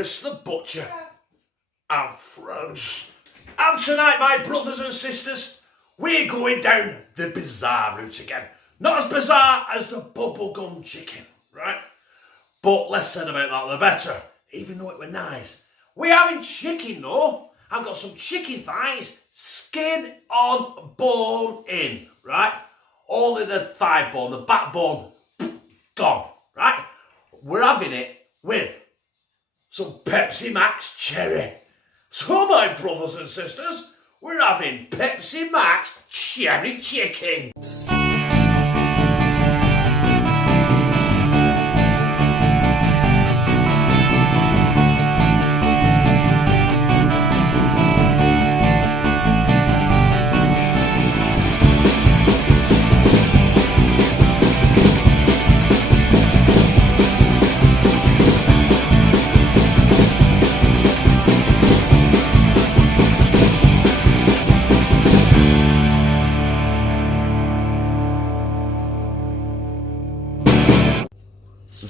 Chris the Butcher and friends. And tonight, my brothers and sisters, we're going down the bizarre route again. Not as bizarre as the bubblegum chicken, right? But less said about that, the better. Even though it were nice. We're having chicken, though. I've got some chicken thighs, skin on, bone in, right? Only the thigh bone, the backbone, gone, right? We're having it with some Pepsi Max cherry. So, my brothers and sisters, we're having Pepsi Max cherry chicken.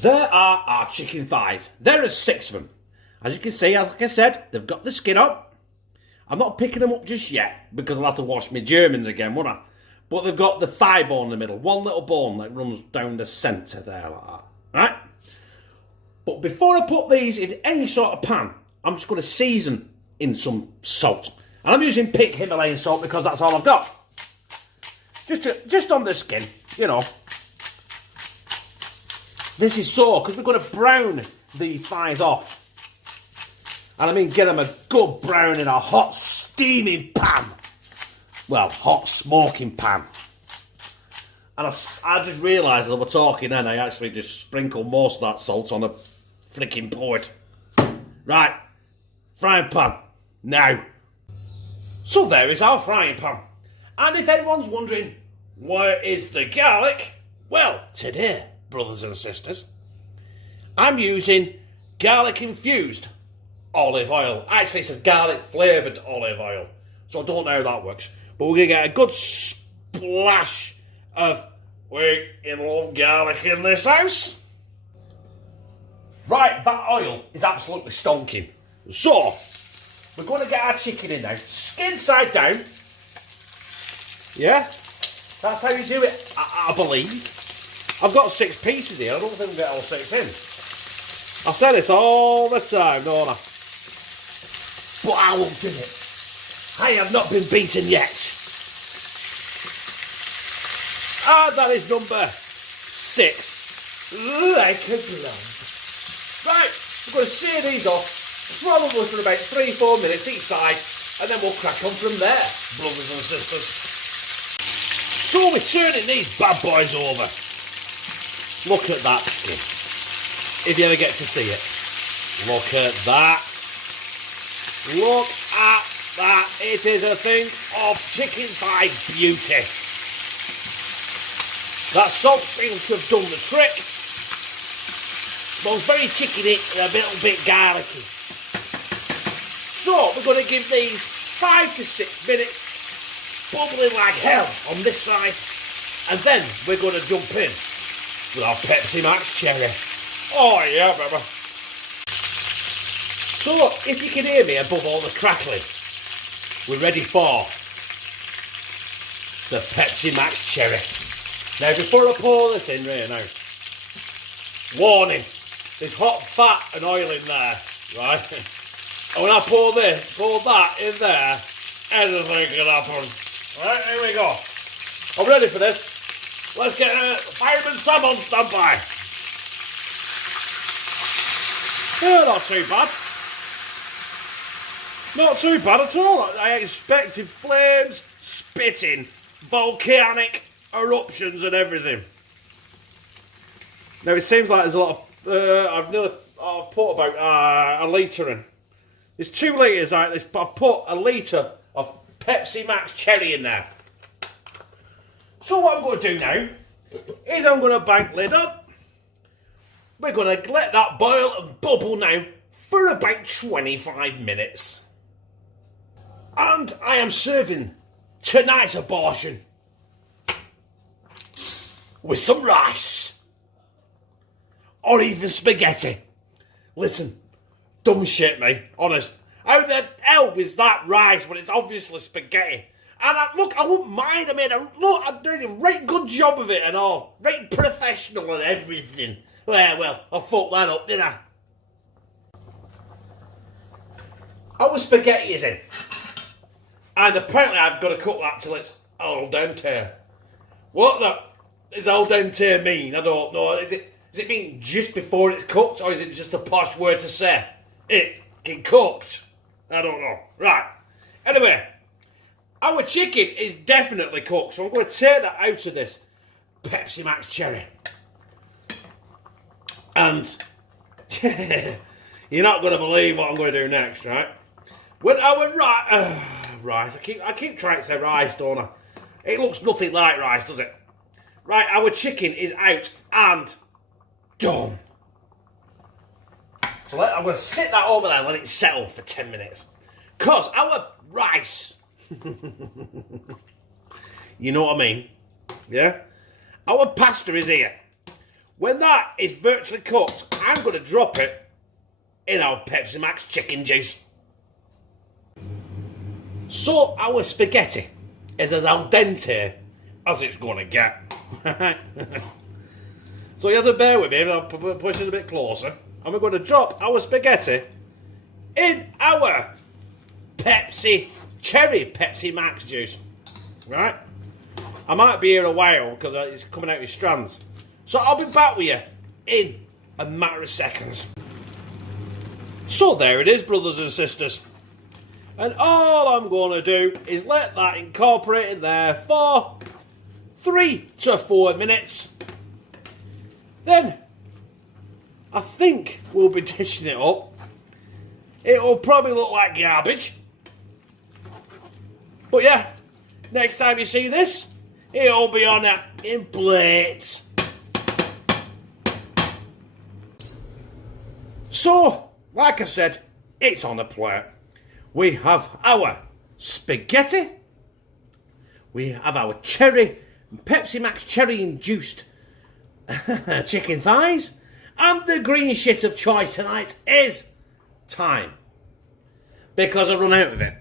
There are our chicken thighs. There are 6 of them. As you can see, as like I said, they've got the skin up. I'm not picking them up just yet because I'll have to wash my Germans again, won't I? But they've got the thigh bone in the middle. One little bone that runs down the centre there like that. Right? But before I put these in any sort of pan, I'm just going to season in some salt. And I'm using pink Himalayan salt because that's all I've got. Just on the skin, you know. This is so, because we're going to brown these thighs off. And I mean get them a good brown in a hot steaming pan. Well, hot smoking pan. And I just realised as I was talking then, I actually just sprinkled most of that salt on a freaking board. Right, frying pan, now. So there is our frying pan. And if anyone's wondering, where is the garlic? Well, today, brothers and sisters, I'm using garlic infused olive oil. Actually, it says garlic flavoured olive oil, so I don't know how that works. But we're going to get a good splash of we love garlic in this house. Right, that oil is absolutely stonking. So, we're going to get our chicken in now, skin side down. Yeah, that's how you do it, I believe. I've got 6 pieces here. I don't think we'll get all 6 in. I say this all the time, don't I? But I won't do it. I have not been beaten yet. And that is number 6. Like a glove. Right, we're going to sear these off, probably for about 3-4 minutes each side, and then we'll crack on from there, brothers and sisters. So we're turning these bad boys over. Look at that skin, if you ever get to see it. Look at that. Look at that. It is a thing of chicken thigh beauty. That salt seems to have done the trick. Smells very chickeny and a little bit garlicky. So we're going to give these 5 to 6 minutes, bubbling like hell on this side, and then we're going to jump in with our Pepsi Max cherry. Oh yeah, baby. So, if you can hear me above all the crackling, we're ready for the Pepsi Max cherry. Now, before I pour this in right now, warning, there's hot fat and oil in there, right? And when I pour that in there, anything can happen. Right, here we go. I'm ready for this. Let's get Fireman Sam on standby. Yeah, not too bad. Not too bad at all. I expected flames, spitting, volcanic eruptions and everything. Now it seems like there's a lot of... I've put about a litre in. There's 2 litres out this, but I've put a litre of Pepsi Max cherry in there. So what I'm going to do now is I'm going to bank lid up. We're going to let that boil and bubble now for about 25 minutes. And I am serving tonight's abortion with some rice or even spaghetti. Listen, dumb shit, me. Honest. How the hell is that rice when it's obviously spaghetti? And I wouldn't mind. I'm doing a right good job of it and all. Right professional and everything. Well, I fucked that up, didn't I? Our spaghetti is in. And apparently I've got to cook that till it's al dente. What does al dente mean? I don't know. Does it mean just before it's cooked, or is it just a posh word to say it's cooked? I don't know. Right. Anyway, our chicken is definitely cooked, so I'm going to take that out of this Pepsi Max cherry. And you're not going to believe what I'm going to do next, right? When our rice, I keep trying to say rice, don't I? It looks nothing like rice, does it? Right, our chicken is out and done. So I'm going to sit that over there and let it settle for 10 minutes. Because our rice, you know what I mean? Yeah? Our pasta is here. When that is virtually cooked, I'm going to drop it in our Pepsi Max chicken juice. So our spaghetti is as al dente as it's going to get. So you have to bear with me, I'll push it a bit closer. And we're going to drop our spaghetti in our cherry Pepsi Max juice. Right? I might be here a while because it's coming out with strands. So I'll be back with you in a matter of seconds. So there it is, brothers and sisters. And all I'm going to do is let that incorporate in there for 3 to 4 minutes. Then I think we'll be dishing it up. It'll probably look like garbage. But yeah, next time you see this, it'll be on a plate. So, like I said, it's on a plate. We have our spaghetti. We have our Pepsi Max cherry induced chicken thighs. And the green shit of choice tonight is thyme. Because I run out of it.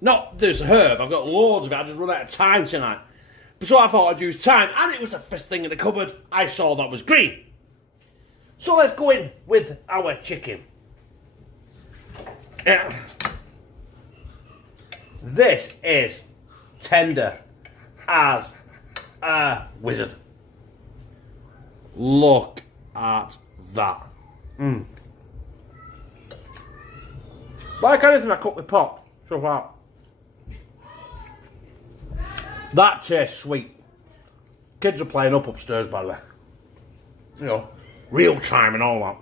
Not this herb, I've got loads of it, I just run out of thyme tonight. So I thought I'd use thyme, and it was the first thing in the cupboard I saw that was green. So let's go in with our chicken. This is tender as a wizard. Look at that. Like anything I cook with pot, so far. That tastes sweet. Kids are playing up upstairs, by the way. You know, real time and all that.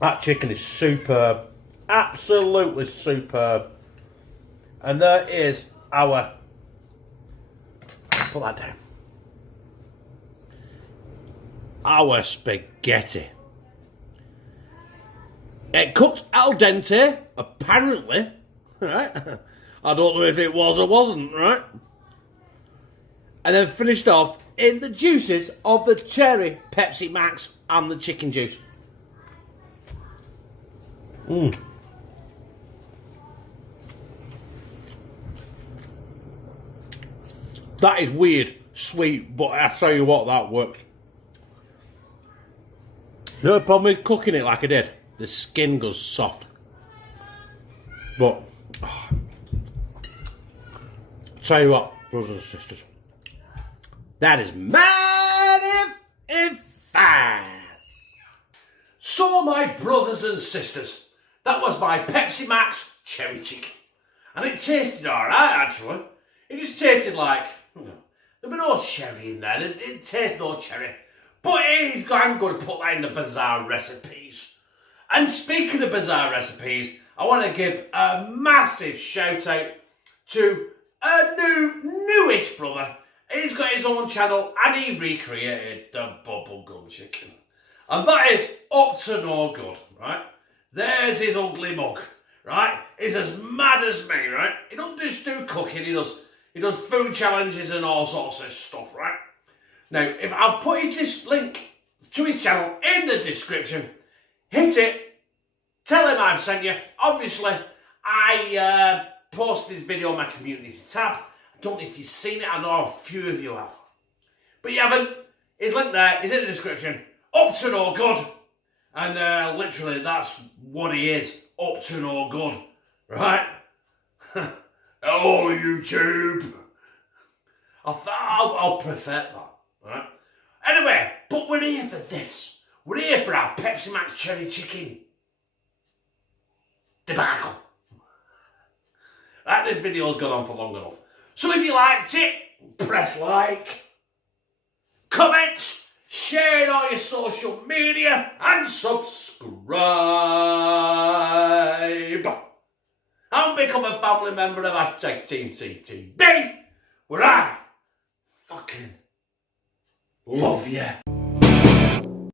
That chicken is superb. Absolutely superb. And there is our... Put that down. Our spaghetti. It cooked al dente, apparently. Right? I don't know if it was or wasn't, right? And then finished off in the juices of the cherry Pepsi Max and the chicken juice. That is weird, sweet, but I tell you what, that works. The only problem with cooking it like I did, the skin goes soft. But, tell you what, brothers and sisters, that is mighty fine. So, my brothers and sisters, that was my Pepsi Max cherry chicken. And it tasted alright, actually. It just tasted like, there'd be no cherry in there. It tastes no cherry. But I'm going to put that in the Bizzare Recipes. And speaking of Bizzare Recipes, I want to give a massive shout out to a newish brother. He's got his own channel and he recreated the bubblegum chicken. And that is up to no good, right? There's his ugly mug, right? He's as mad as me, right? He doesn't just do cooking, he does food challenges and all sorts of stuff, right? Now, if I'll put this link to his channel in the description, hit it, Tell him I've sent you. Obviously, I posted this video on my community tab. I don't know if you've seen it. I know a few of you have. But you haven't. His link there is in the description. Up to no good. And literally, that's what he is. Up to no good. Right? Hello, YouTube. I'll perfect that. Right? Anyway, but we're here for this. We're here for our Pepsi Max cherry chicken debacle. Right, this video's gone on for long enough. So if you liked it, press like, comment, share it on your social media, and subscribe. And become a family member of #TeamCTB, where I fucking love you.